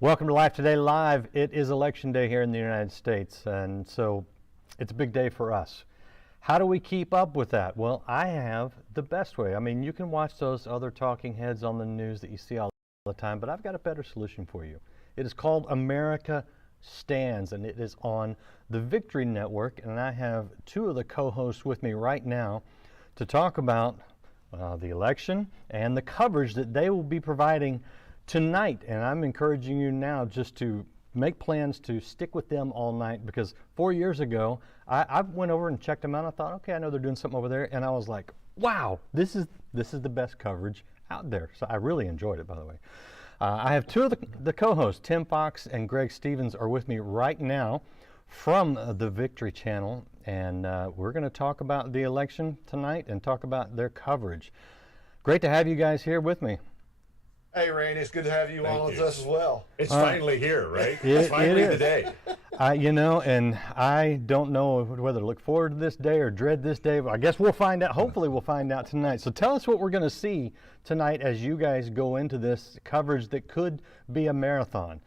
Welcome to Life Today Live. It is Election Day here in the United States, and so it's a big day for us. How do we keep up with that? Well, I have the best way. I mean, you can watch those other talking heads on the news that you see all the time, but I've got a better solution for you. It is called America Stands, and it is on the Victory Network, and I have two of the co-hosts with me right now to talk about the election and the coverage that they will be providing tonight. And I'm encouraging you now just to make plans to stick with them all night, because 4 years ago I went over and checked them out. I thought, okay, I know they're doing something over there, and I was like, wow, this is the best coverage out there. So I really enjoyed it, by the way. I have two of the co-hosts, Tim Fox and Greg Stevens, are with me right now from the Victory Channel, and we're going to talk about the election tonight and talk about their coverage. Great to have you guys here with me. Hey, Randy, it's good to have you on with us as well. It's finally here, right? It's finally the day. You know, and I don't know whether to look forward to this day or dread this day, but I guess we'll find out. Hopefully we'll find out tonight. So tell us what we're going to see tonight as you guys go into this coverage that could be a marathon.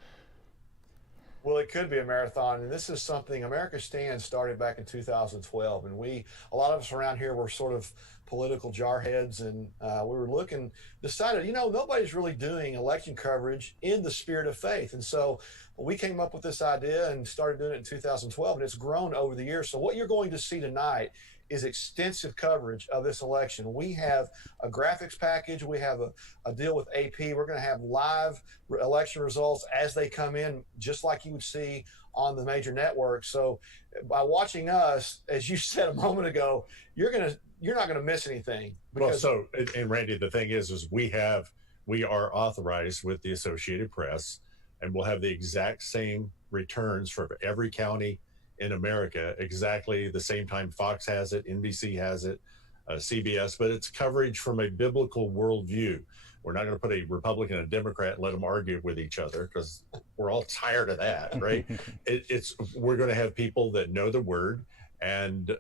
Well, it could be a marathon, and this is something America Stands started back in 2012, and a lot of us around here were sort of political jarheads, and we were decided, nobody's really doing election coverage in the spirit of faith, and so we came up with this idea and started doing it in 2012, and it's grown over the years. So what you're going to see tonight is extensive coverage of this election. We have a graphics package. We have a deal with AP. We're going to have live election results as they come in, just like you would see on the major networks. So by watching us, as you said a moment ago, you're not going to miss anything. And Randy, the thing is we are authorized with the Associated Press, and we'll have the exact same returns for every county in America, exactly the same time Fox has it, NBC has it, CBS, but it's coverage from a biblical worldview. We're not going to put a Republican and a Democrat and let them argue with each other, because we're all tired of that, right? We're going to have people that know the word, and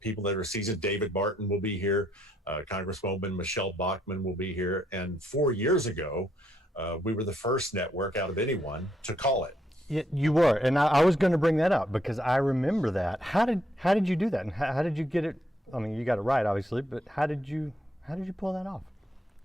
people that are seasoned. David Barton will be here. Congresswoman Michelle Bachmann will be here. And 4 years ago, we were the first network out of anyone to call it. Yeah, you were, and I was going to bring that up because I remember that. How did you do that, and how did you get it? I mean, you got it right, obviously, but how did you pull that off?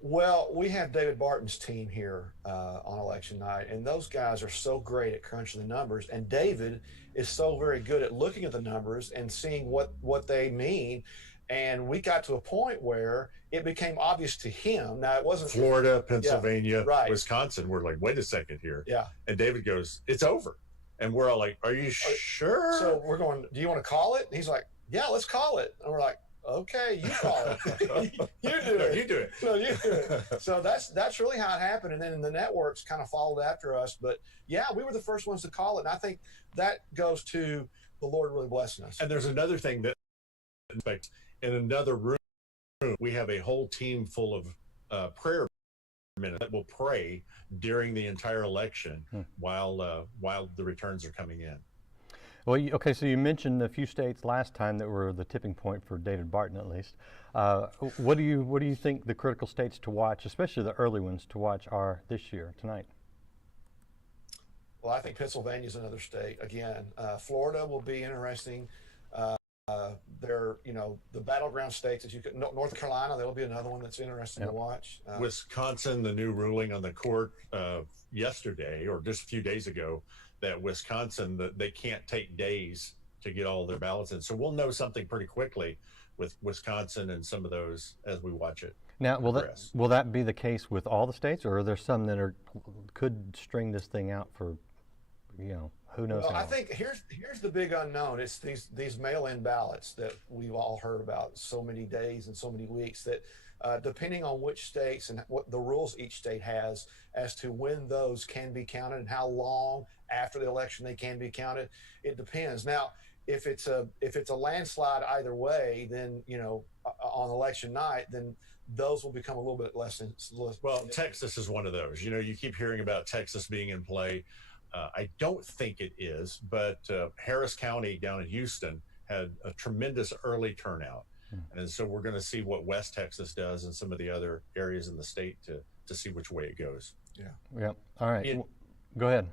Well, we have David Barton's team here on election night, and those guys are so great at crunching the numbers. And David is so very good at looking at the numbers and seeing what they mean. And we got to a point where it became obvious to him. Now, it wasn't Florida, Pennsylvania, yeah, right. Wisconsin. We're like, wait a second here. Yeah. And David goes, it's over. And we're all like, are you sure? So we're going, do you want to call it? And he's like, yeah, let's call it. And we're like, okay, you call it. You do it. You do it. No, you do it. So that's really how it happened. And then the networks kind of followed after us. But yeah, we were the first ones to call it. And I think that goes to the Lord really blessing us. And there's another thing that, in another room, we have a whole team full of prayer minutes that will pray during the entire election while the returns are coming in. Well, okay, so you mentioned a few states last time that were the tipping point for David Barton, at least. What do you think the critical states to watch, especially the early ones to watch, are this year, tonight? Well, I think Pennsylvania is another state. Again, Florida will be interesting. They're, the battleground states that North Carolina, that'll be another one that's interesting to watch. Wisconsin, the new ruling on the court yesterday, or just a few days ago, that Wisconsin, they can't take days to get all their ballots in. So we'll know something pretty quickly with Wisconsin and some of those as we watch it. Now, will that be the case with all the states, or are there some that could string this thing out for, who knows? Well, I think here's the big unknown. It's these mail-in ballots that we've all heard about so many days and so many weeks that depending on which states and what the rules each state has as to when those can be counted and how long after the election they can be counted, it depends. Now, if it's a landslide either way, then on election night, then those will become a little bit less. Well, Texas is one of those. You keep hearing about Texas being in play. I don't think it is, but Harris County down in Houston had a tremendous early turnout. And so we're going to see what West Texas does and some of the other areas in the state to see which way it goes. Yeah. Yeah. All right. Go ahead.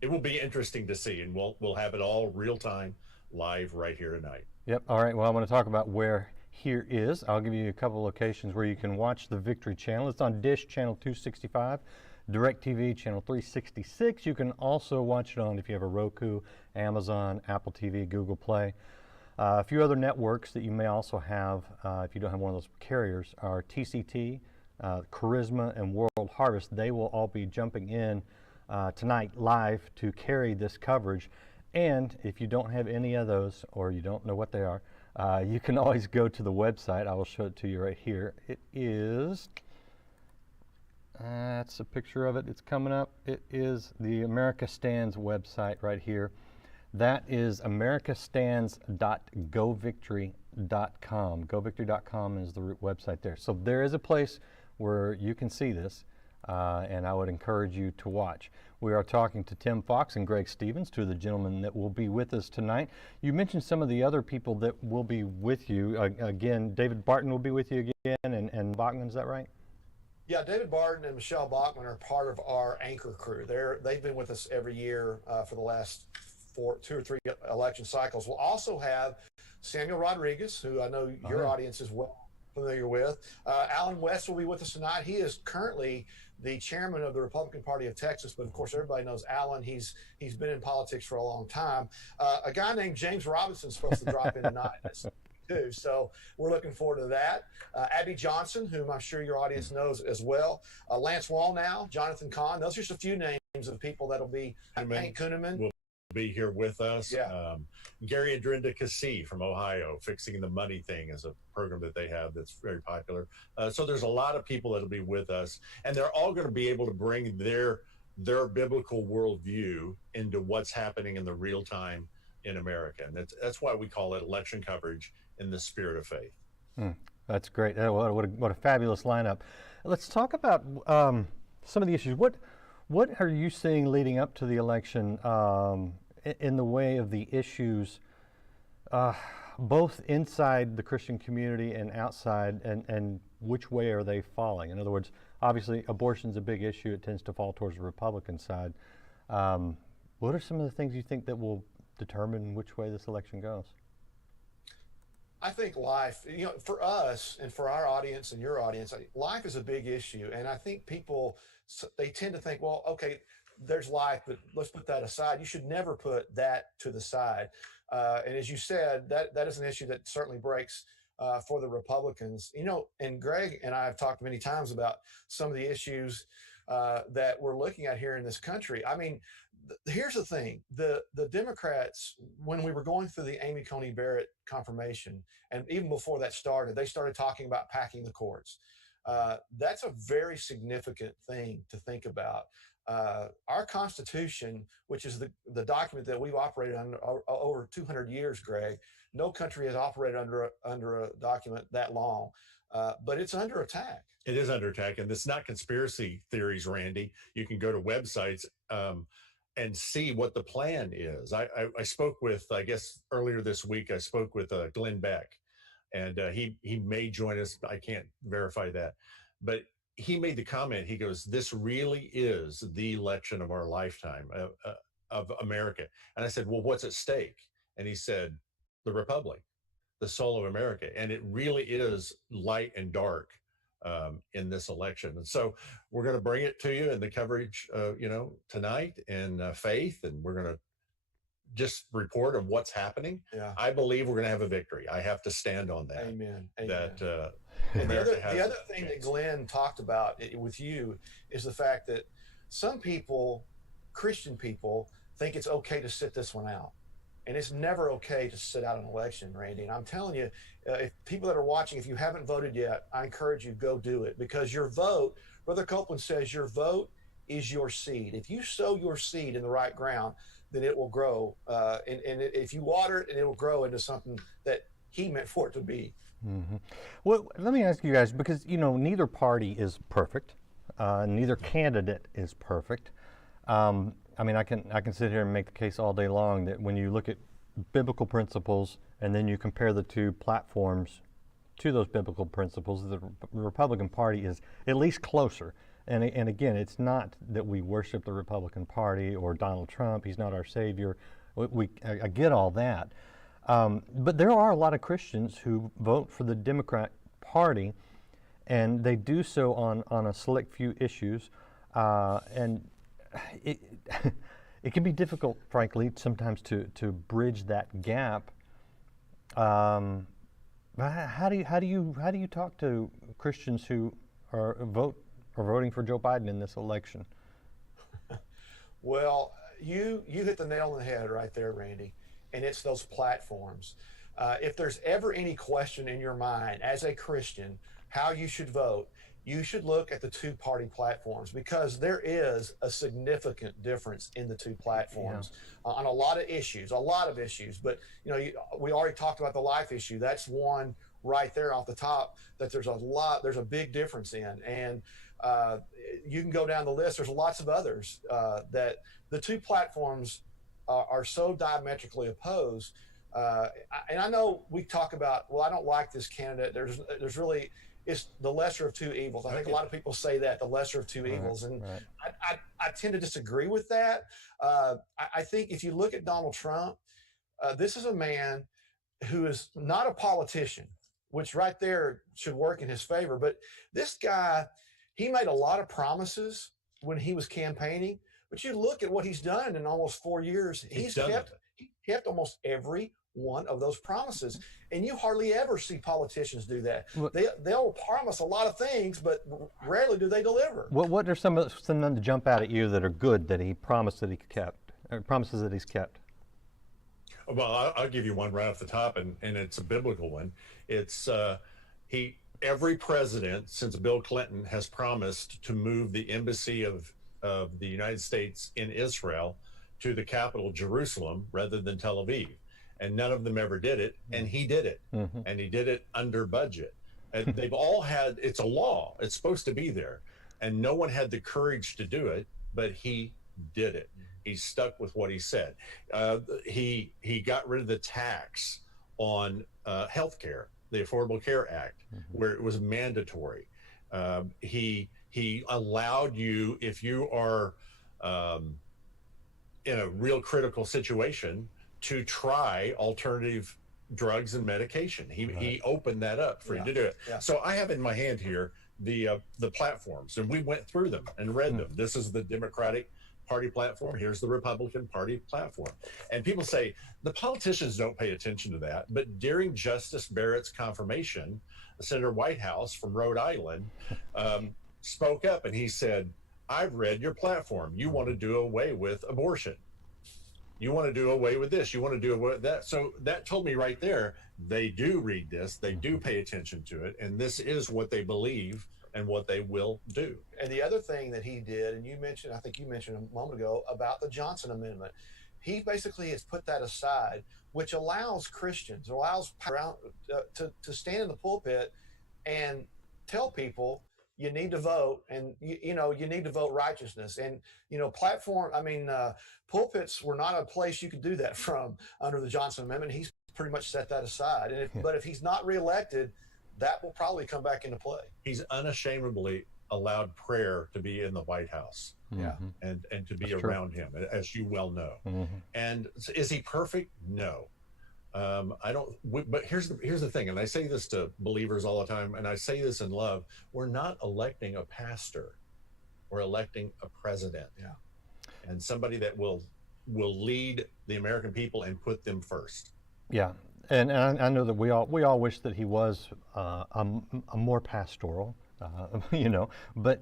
It will be interesting to see, and we'll have it all real time, live right here tonight. Yep. All right. Well, I want to talk about where here is. I'll give you a couple locations where you can watch the Victory Channel. It's on Dish Channel 265, DirecTV Channel 366. You can also watch it on, if you have a Roku, Amazon, Apple TV, Google Play. A few other networks that you may also have, if you don't have one of those carriers, are TCT, Charisma, and World Harvest. They will all be jumping in tonight live to carry this coverage. And if you don't have any of those, or you don't know what they are, you can always go to the website. I will show it to you right here. It is, that's a picture of it. It's coming up. It is the America Stands website right here. That is americastands.govictory.com. Govictory.com is the website there. So there is a place where you can see this, and I would encourage you to watch. We are talking to Tim Fox and Greg Stevens, two of the gentlemen that will be with us tonight. You mentioned some of the other people that will be with you. Again, David Barton will be with you again, and Bachman, is that right? Yeah, David Barton and Michelle Bachman are part of our anchor crew. They've been with us every year for the last 2 or 3 election cycles. We'll also have Samuel Rodriguez, who I know your audience is well familiar with. Alan West will be with us tonight. He is currently the chairman of the Republican Party of Texas, but of course everybody knows Alan. He's been in politics for a long time. A guy named James Robinson is supposed to drop in tonight too, so we're looking forward to that. Abby Johnson, whom I'm sure your audience knows as well. Lance Wallnow, Jonathan Kahn. Those are just a few names of people that'll be. Hank Kuhneman will be here with us. Yeah. Gary and Drinda Cassie from Ohio, Fixing the Money Thing is a program that they have that's very popular. So there's a lot of people that'll be with us, and they're all going to be able to bring their biblical worldview into what's happening in the real time in America. And that's why we call it election coverage in the spirit of faith. That's great. What a fabulous lineup. Let's talk about some of the issues. What are you seeing leading up to the election in the way of the issues, both inside the Christian community and outside, and which way are they falling? In other words, obviously abortion's a big issue. It tends to fall towards the Republican side. What are some of the things you think that will determine which way this election goes? I think life, for us and for our audience and your audience, life is a big issue. And I think people, they tend to think, well, okay, there's life, but let's put that aside. You should never put that to the side. And as you said, that is an issue that certainly breaks for the Republicans. And Greg and I have talked many times about some of the issues that we're looking at here in this country. I mean, here's the thing. The Democrats, when we were going through the Amy Coney Barrett confirmation, and even before that started, they started talking about packing the courts. That's a very significant thing to think about. Our Constitution, which is the document that we've operated under over 200 years, Greg, no country has operated under a document that long, but it's under attack. It is under attack, and it's not conspiracy theories, Randy. You can go to websites and see what the plan is. I spoke with, I guess earlier this week, I spoke with Glenn Beck, and he may join us. I can't verify that, but he made the comment. He goes, "This really is the election of our lifetime of America." And I said, "Well, what's at stake?" And he said, "The Republic, the soul of America." And it really is light and dark in this election. And so we're going to bring it to you in the coverage, tonight in faith, and we're going to just report on what's happening. Yeah. I believe we're going to have a victory. I have to stand on that. Amen. That and the other thing that Glenn talked about with you is the fact that some people, Christian people, think it's okay to sit this one out. And it's never okay to sit out an election, Randy. And I'm telling you, if people that are watching, if you haven't voted yet, I encourage you, go do it, because your vote, Brother Copeland says, your vote is your seed. If you sow your seed in the right ground, then it will grow. And if you water it, it will grow into something that he meant for it to be. Mm-hmm. Well, let me ask you guys, because, neither party is perfect. Neither candidate is perfect. I mean, I can sit here and make the case all day long that when you look at biblical principles and then you compare the two platforms to those biblical principles, the Republican Party is at least closer And again, it's not that we worship the Republican Party or Donald Trump. He's not our savior. I get all that. But there are a lot of Christians who vote for the Democrat Party, and they do so on a select few issues. And it, it can be difficult, frankly, sometimes to bridge that gap. How do you talk to Christians who are voting for Joe Biden in this election? Well, you hit the nail on the head right there, Randy, and it's those platforms. If there's ever any question in your mind as a Christian how you should vote, you should look at the two-party platforms, because there is a significant difference in the two platforms on a lot of issues. But we already talked about the life issue. That's one right there off the top that there's a big difference in. And you can go down the list. There's lots of others that the two platforms are so diametrically opposed. And I know we talk about, well, I don't like this candidate. There's really, it's the lesser of two evils. I think a lot of people say that, the lesser of two evils. And I tend to disagree with that. I think if you look at Donald Trump, this is a man who is not a politician, which right there should work in his favor. But this guy, he made a lot of promises when he was campaigning. But you look at what he's done in almost 4 years. He kept almost every one of those promises. And you hardly ever see politicians do that. They'll promise a lot of things, but rarely do they deliver. What are some of them to jump out at you that are good that he promised that he kept, or promises that he's kept? Well, I'll give you one right off the top, and it's a biblical one. It's every president since Bill Clinton has promised to move the embassy of the United States in Israel to the capital, Jerusalem, rather than Tel Aviv. And none of them ever did it, and he did it. And he did it under budget. And they've all had, it's a law, it's supposed to be there. And no one had the courage to do it, but he did it. He stuck with what he said. He got rid of the tax on health care, the Affordable Care Act, where it was mandatory. He allowed you, if you are in a real critical situation, to try alternative drugs and medication. He opened that up for you to do it. So I have in my hand here the platforms, and we went through them and read them. This is the Democratic Party platform. Here's the Republican Party platform. And people say the politicians don't pay attention to that. But during Justice Barrett's confirmation, Senator Whitehouse from Rhode Island spoke up, and he said, I've read your platform. You want to do away with abortion. You want to do away with this. You want to do away with that. So that told me right there, they do read this. They do pay attention to it. And this is what they believe and what they will do. And the other thing that he did, and I think you mentioned a moment ago about the Johnson Amendment, he basically has put that aside, which allows Christians, to stand in the pulpit and tell people you need to vote, and you need to vote righteousness. And pulpits were not a place you could do that from under the Johnson Amendment. He's pretty much set that aside. And but if he's not reelected, that will probably come back into play. He's unashamedly allowed prayer to be in the White House, and to be around him, as you well know. And is he perfect? No. I don't. But here's the thing, and I say this to believers all the time, and I say this in love: we're not electing a pastor, we're electing a president, and somebody that will lead the American people and put them first. Yeah, and I know that we all wish that he was a more pastoral, but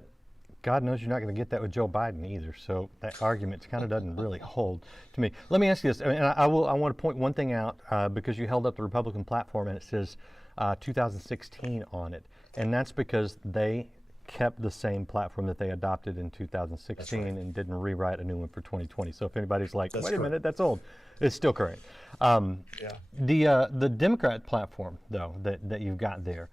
God knows you're not going to get that with Joe Biden either. So that argument kind of doesn't really hold to me. Let me ask you this, and I want to point one thing out because you held up the Republican platform and it says 2016 on it, and that's because they kept the same platform that they adopted in 2016 and didn't rewrite a new one for 2020. So if anybody's like, wait a minute, that's old, it's still current. The Democrat platform, though, that you've got there,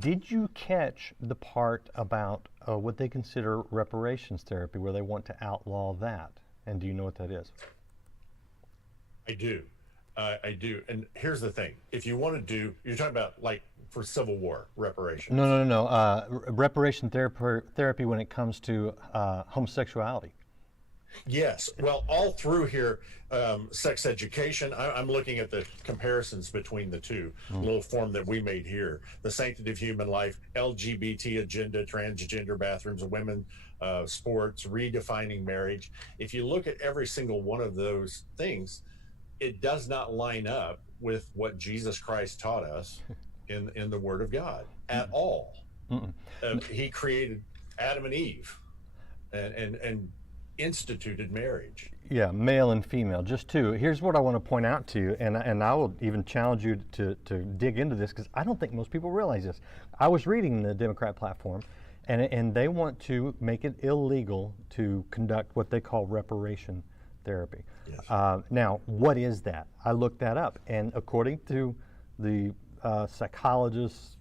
did you catch the part about what they consider reparations therapy, where they want to outlaw that? And do you know what that is? I do. I do. And here's the thing. If you want to do, you're talking about like for Civil War reparations. No. Reparation therapy when it comes to homosexuality. Yes. Well, all through here, sex education, I'm looking at the comparisons between the two, little form that we made here. The sanctity of human life, LGBT agenda, transgender bathrooms, women, sports, redefining marriage. If you look at every single one of those things, it does not line up with what Jesus Christ taught us in the Word of God at all. He created Adam and Eve and instituted marriage. Yeah, male and female, just two. Here's what I want to point out to you, and I will even challenge you to dig into this, because I don't think most people realize this. I was reading the Democrat platform, and they want to make it illegal to conduct what they call reparation therapy. Yes. Now, what is that? I looked that up, and according to the psychologists,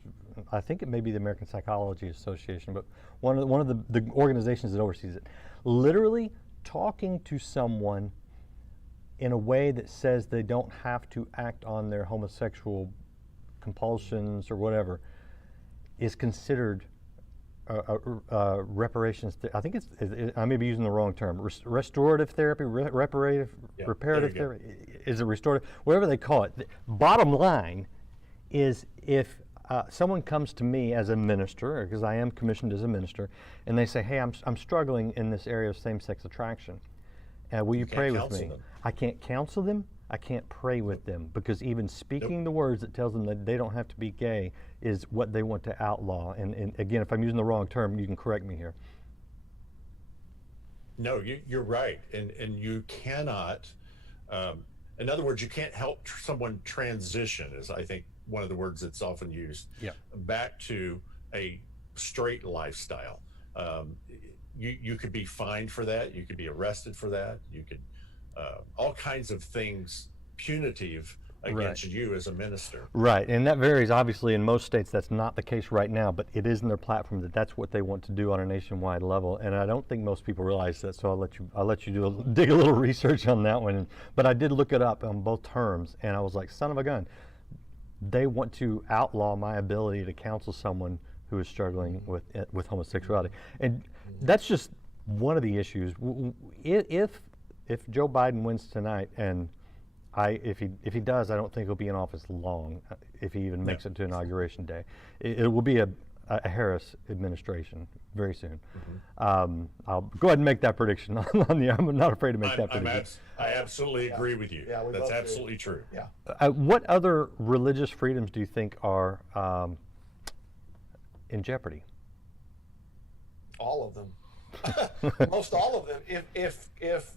I think it may be the American Psychology Association, but one of the organizations that oversees it, literally talking to someone in a way that says they don't have to act on their homosexual compulsions or whatever is considered reparations. I think I may be using the wrong term. Restorative therapy, reparative therapy. Is it restorative? Whatever they call it. The bottom line is, if someone comes to me as a minister, because I am commissioned as a minister, and they say, hey, I'm struggling in this area of same-sex attraction. Will you pray with me? I can't counsel them. I can't pray with them, because even speaking the words that tells them that they don't have to be gay is what they want to outlaw. And again, if I'm using the wrong term, you can correct me here. No, you're right. And you cannot, in other words, you can't help someone transition, is I think one of the words that's often used, back to a straight lifestyle. You could be fined for that. You could be arrested for that. You could, all kinds of things punitive against you as a minister. Right, and that varies. Obviously, in most states, that's not the case right now, but it is in their platform that that's what they want to do on a nationwide level. And I don't think most people realize that. So I'll let you dig a little research on that one. But I did look it up on both terms, and I was like, son of a gun. They want to outlaw my ability to counsel someone who is struggling with homosexuality, and that's just one of the issues. If Joe Biden wins tonight, and if he does, I don't think he'll be in office long, if he even makes it to Inauguration Day. It will be a Harris administration very soon. I'll go ahead and make that prediction. I'm not afraid to make that prediction. I absolutely agree with you. Yeah, that's absolutely true. Yeah. What other religious freedoms do you think are in jeopardy? All of them. Most all of them. If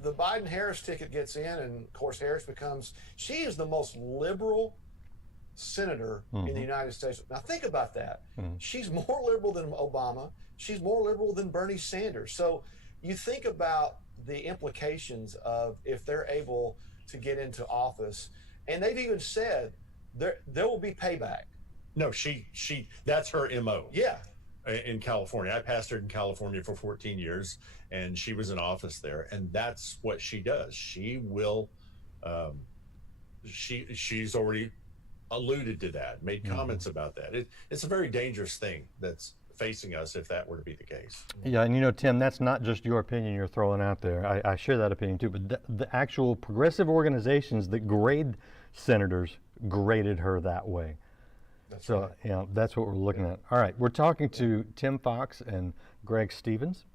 the Biden-Harris ticket gets in, and of course Harris she is the most liberal senator in the United States. Now think about that. She's more liberal than Obama. She's more liberal than Bernie Sanders. So you think about the implications of if they're able to get into office, and they've even said there will be payback. No, that's her MO. Yeah. In California. I pastored in California for 14 years, and she was in office there, and that's what she does. She will, she's already alluded to that, made comments about that. It's a very dangerous thing that's facing us if that were to be the case. Yeah, and Tim, that's not just your opinion you're throwing out there. I share that opinion too, but the actual progressive organizations that grade senators graded her that way. So, that's what we're looking at. All right, we're talking to Tim Fox and Greg Stevens,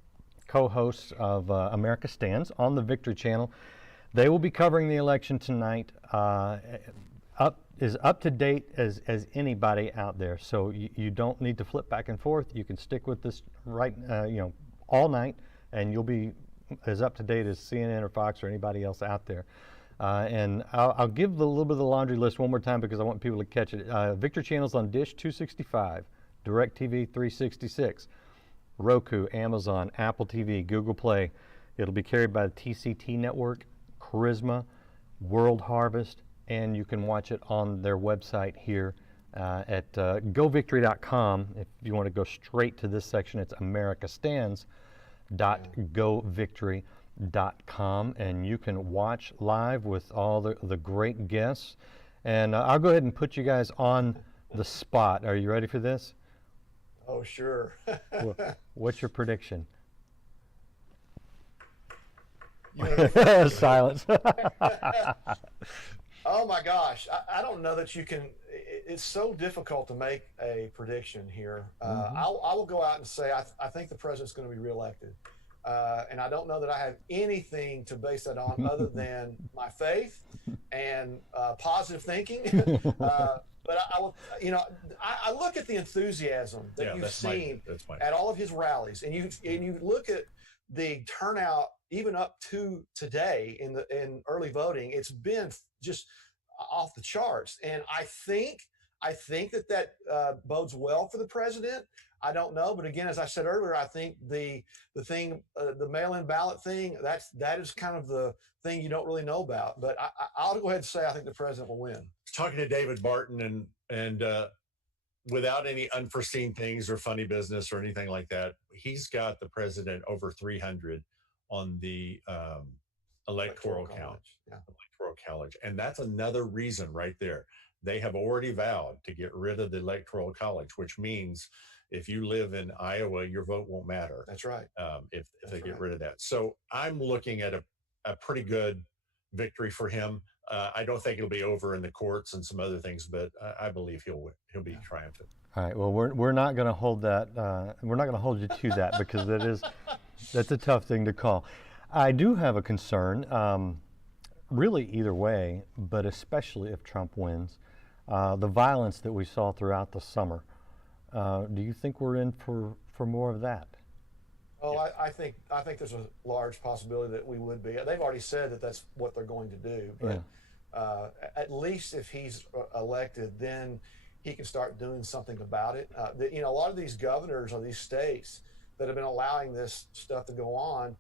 co-hosts of America Stands on the Victory Channel. They will be covering the election tonight, as up to date as anybody out there. So you don't need to flip back and forth. You can stick with this all night, and you'll be as up to date as CNN or Fox or anybody else out there. And I'll give a little bit of the laundry list one more time because I want people to catch it. Victory Channel's on Dish 265, DirecTV 366, Roku, Amazon, Apple TV, Google Play. It'll be carried by the TCT Network, Charisma, World Harvest, and you can watch it on their website here at govictory.com. If you want to go straight to this section, it's americastands.govictory. and you can watch live with all the great guests. And I'll go ahead and put you guys on the spot. Are you ready for this? Oh, sure. What's your prediction? You Silence. Oh my gosh, I don't know that you can. It's so difficult to make a prediction here. I will go out and say I think the president's going to be reelected, and I don't know that I have anything to base that on other than my faith and positive thinking. But I will, I look at the enthusiasm that you've seen at all of his rallies, and you look at the turnout even up to today in early voting. It's been just off the charts, and I think that bodes well for the president. I don't know, but again, as I said earlier, I think the thing, the mail-in ballot thing, that is kind of the thing you don't really know about. But I'll go ahead and say I think the president will win. Talking to David Barton, and without any unforeseen things or funny business or anything like that, he's got the president over 300 on the electoral count. Yeah. Electoral college. And that's another reason right there. They have already vowed to get rid of the electoral college, which means if you live in Iowa, your vote won't matter. That's right. If they get rid of that. So I'm looking at a pretty good victory for him. I don't think it'll be over in the courts and some other things, but I believe he'll be triumphant. All right. Well, we're not going to hold that. We're not going to hold you to that because that's a tough thing to call. I do have a concern, really either way, but especially if Trump wins, the violence that we saw throughout the summer. Do you think we're in for more of that? Well, I think there's a large possibility that we would be. They've already said that that's what they're going to do. But at least if he's elected, then he can start doing something about it. A lot of these governors of these states that have been allowing this stuff to go on,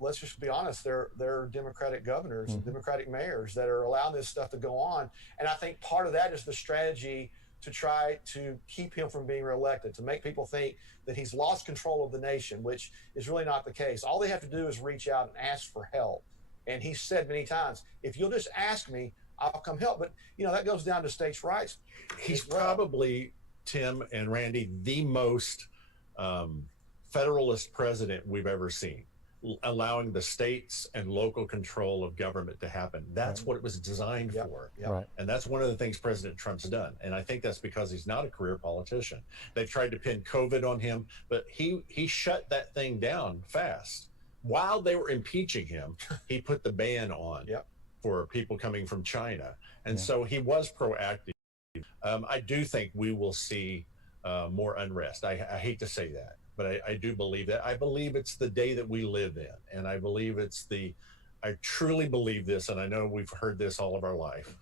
let's just be honest, they're Democratic governors, Democratic mayors that are allowing this stuff to go on. And I think part of that is the strategy to try to keep him from being reelected, to make people think that he's lost control of the nation, which is really not the case. All they have to do is reach out and ask for help. And he said many times, if you'll just ask me, I'll come help. But, that goes down to states' rights. He's probably, Tim and Randy, the most federalist president we've ever seen, allowing the states and local control of government to happen. That's what it was designed for. Yep. Right. And that's one of the things President Trump's done. And I think that's because he's not a career politician. They've tried to pin COVID on him, but he shut that thing down fast. While they were impeaching him, he put the ban on for people coming from China. And so he was proactive. I do think we will see more unrest. I hate to say that, but I do believe that. I believe it's the day that we live in. And I believe I truly believe this, and I know we've heard this all of our life,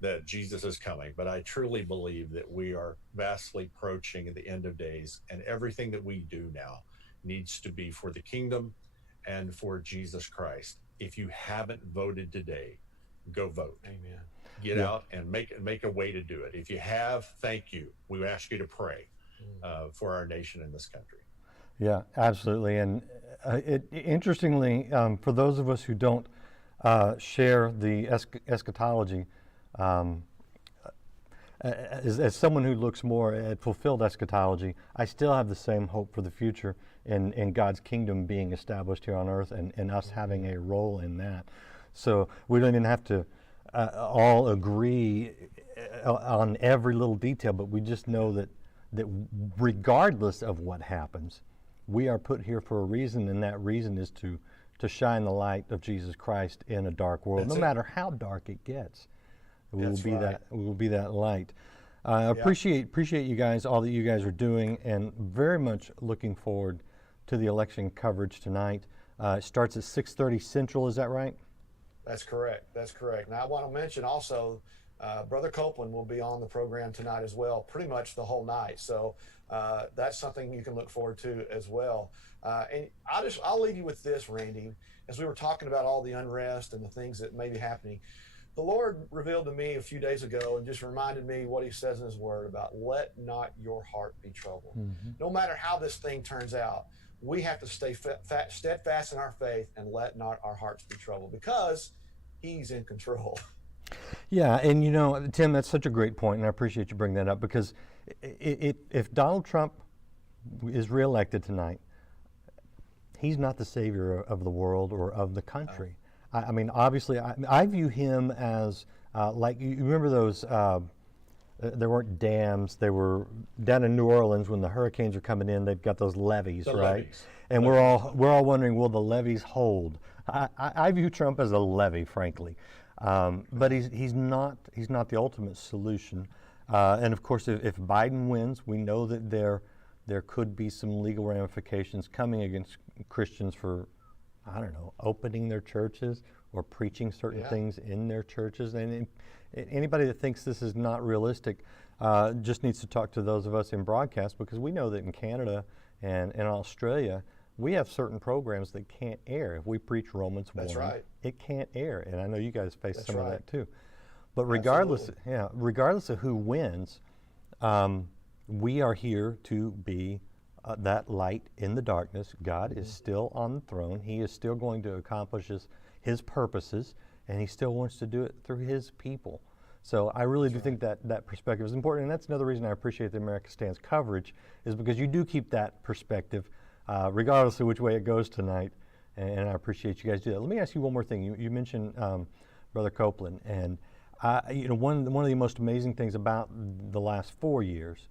that Jesus is coming, but I truly believe that we are vastly approaching the end of days, and everything that we do now needs to be for the kingdom and for Jesus Christ. If you haven't voted today, go vote. Amen. Get out and make a way to do it. If you have, thank you. We ask you to pray for our nation and this country. Yeah, absolutely. And interestingly, for those of us who don't share the eschatology, as someone who looks more at fulfilled eschatology, I still have the same hope for the future in God's kingdom being established here on earth and us having a role in that. So we don't even have to all agree on every little detail, but we just know that regardless of what happens, we are put here for a reason, and that reason is to shine the light of Jesus Christ in a dark world. No matter how dark it gets, we will be that light. Appreciate you guys, all that you guys are doing, and very much looking forward to the election coverage tonight. It starts at 6:30 Central. Is that right? That's correct. Now I want to mention also, Brother Copeland will be on the program tonight as well, pretty much the whole night. So that's something you can look forward to as well. And I'll leave you with this, Randy. As we were talking about all the unrest and the things that may be happening, the Lord revealed to me a few days ago and just reminded me what he says in his word about let not your heart be troubled. No matter how this thing turns out, we have to stay steadfast in our faith and let not our hearts be troubled, because he's in control. Yeah, and you know, Tim, that's such a great point, and I appreciate you bringing that up, because if Donald Trump is reelected tonight, he's not the savior of the world or of the country. I mean, obviously, I view him as like, you remember those, there weren't dams, they were down in New Orleans when the hurricanes are coming in, they've got those levees, The right? levees. And we're all wondering, will the levees hold? I view Trump as a levee, frankly. But he's not the ultimate solution. And of course, if Biden wins, we know that there could be some legal ramifications coming against Christians for, I don't know, opening their churches or preaching certain things in their churches. And anybody that thinks this is not realistic just needs to talk to those of us in broadcast, because we know that in Canada and in Australia, we have certain programs that can't air. If we preach Romans 1, right. it can't air. And I know you guys face some of right. that too. But regardless, Absolutely. regardless of who wins, we are here to be that light in the darkness. God is still on the throne. He is still going to accomplish his purposes, and he still wants to do it through his people. So I really do think that perspective is important, and that's another reason I appreciate the America Stands coverage, is because you do keep that perspective, regardless of which way it goes tonight, and I appreciate you guys do that. Let me ask you one more thing. You mentioned Brother Copeland, and you know, one of the most amazing things about the last 4 years,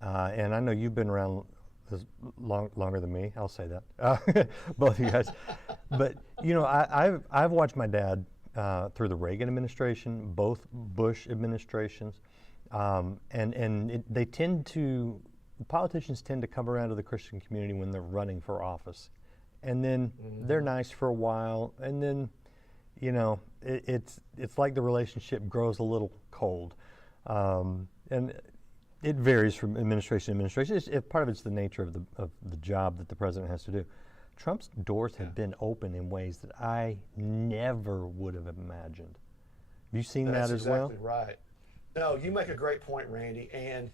and I know you've been around longer than me, I'll say that, both of you guys, but you know, I've watched my dad through the Reagan administration, both Bush administrations, and politicians tend to come around to the Christian community when they're running for office, and then they're nice for a while, and then, you know, it's like the relationship grows a little cold, and it varies from administration to administration. Part of it's the nature of the job that the president has to do. Trump's doors have been open in ways that I never would have imagined. Have you seen that as well? That's exactly right. No, you make a great point, Randy. And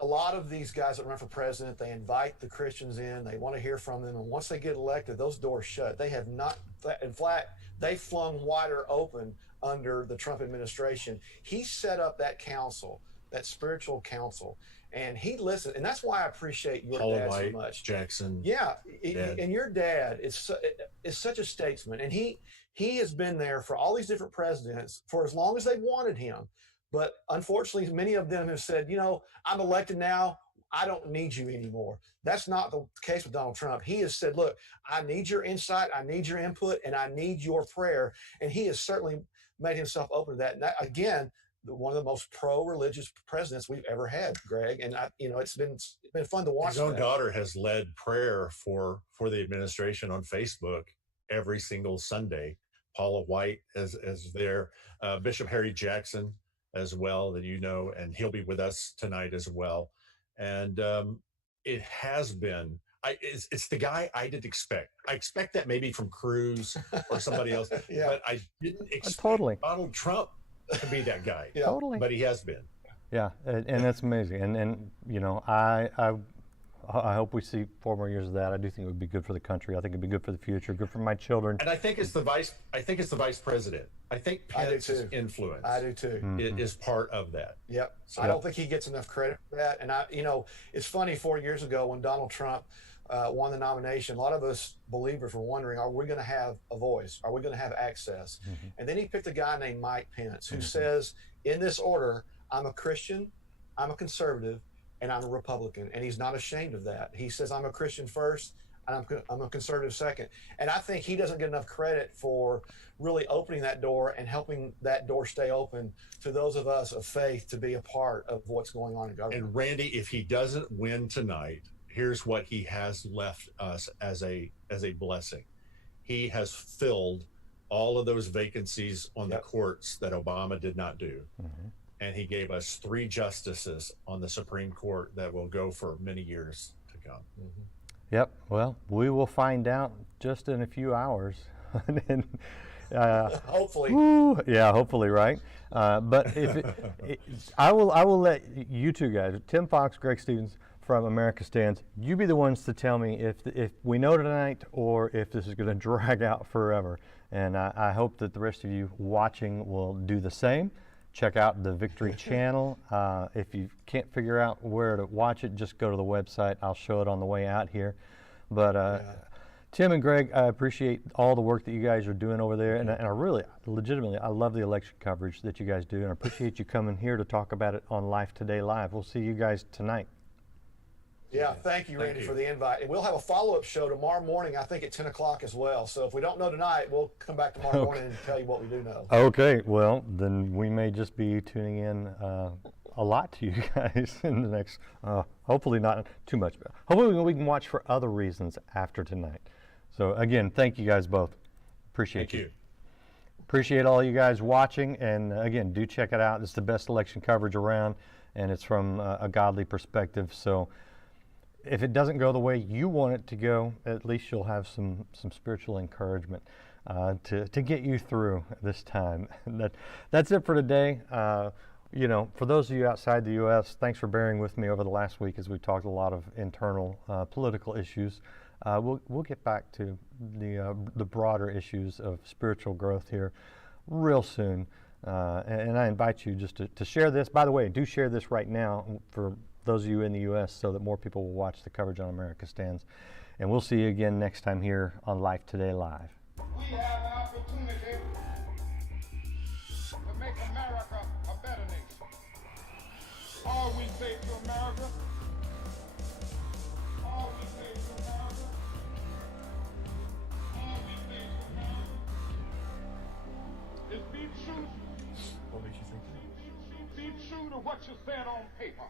a lot of these guys that run for president, they invite the Christians in, they want to hear from them, and once they get elected, those doors shut. They have not, in fact, they flung wider open under the Trump administration. He set up that council, that spiritual council, and he listened. And that's why I appreciate your Paul dad White, so much. Jackson. Yeah, and your dad is such a statesman, and he has been there for all these different presidents for as long as they wanted him. But unfortunately, many of them have said, you know, I'm elected now, I don't need you anymore. That's not the case with Donald Trump. He has said, look, I need your insight, I need your input, and I need your prayer. And he has certainly made himself open to that. And that, again, one of the most pro-religious presidents we've ever had, Greg. And it's been fun to watch. His own daughter has led prayer for the administration on Facebook every single Sunday. Paula White is there, Bishop Harry Jackson as well, that you know, and he'll be with us tonight as well. And it has been. It's the guy I didn't expect. I expect that maybe from Cruz or somebody else, but I didn't expect Donald Trump to be that guy. Totally. But he has been. Yeah, and that's amazing. And you know, I hope we see 4 more years of that. I do think it would be good for the country. I think it'd be good for the future, good for my children. And I think it's the vice president. I think Pence's influence. I do too. Is part of that. Yep. So I don't think he gets enough credit for that. And it's funny, 4 years ago when Donald Trump won the nomination, a lot of us believers were wondering, are we going to have a voice? Are we going to have access? And then he picked a guy named Mike Pence, who says, in this order, I'm a Christian, I'm a conservative, and I'm a Republican. And he's not ashamed of that. He says, I'm a Christian first, and I'm a conservative second. And I think he doesn't get enough credit for really opening that door and helping that door stay open to those of us of faith to be a part of what's going on in government. And Randy, if he doesn't win tonight, here's what he has left us as a blessing. He has filled all of those vacancies on the courts that Obama did not do. And he gave us 3 justices on the Supreme Court that will go for many years to come. Yep. Well, we will find out just in a few hours. And, hopefully. Yeah, hopefully, right? But I will let you two guys, Tim Fox, Greg Stevens, from America Stands. You be the ones to tell me if we know tonight or if this is going to drag out forever. And I hope that the rest of you watching will do the same. Check out the Victory channel. If you can't figure out where to watch it, just go to the website. I'll show it on the way out here. But Tim and Greg, I appreciate all the work that you guys are doing over there. And I really, legitimately, I love the election coverage that you guys do. And I appreciate you coming here to talk about it on Life Today Live. We'll see you guys tonight. Yeah, thank you, Randy, for the invite. And we'll have a follow-up show tomorrow morning, I think at 10 o'clock as well. So if we don't know tonight, we'll come back tomorrow morning and tell you what we do know. Okay, well, then we may just be tuning in a lot to you guys in the next, hopefully not too much, but hopefully we can watch for other reasons after tonight. So again, thank you guys both. Appreciate Thank you. Appreciate all you guys watching, and again, do check it out. It's the best election coverage around, and it's from a godly perspective. So if it doesn't go the way you want it to go, at least you'll have some spiritual encouragement to get you through this time. That's it for today. You know, for those of you outside the U.S., thanks for bearing with me over the last week as we talked a lot of internal political issues. We'll get back to the broader issues of spiritual growth here real soon. And I invite you just to share this. By the way, do share this right now for those of you in the U.S. so that more people will watch the coverage on America Stands. And we'll see you again next time here on Life Today Live. We have an opportunity to make America a better nation. All we say to America, all we say to America, all we say to America is be true. What makes you think that? Be true to what you said on paper.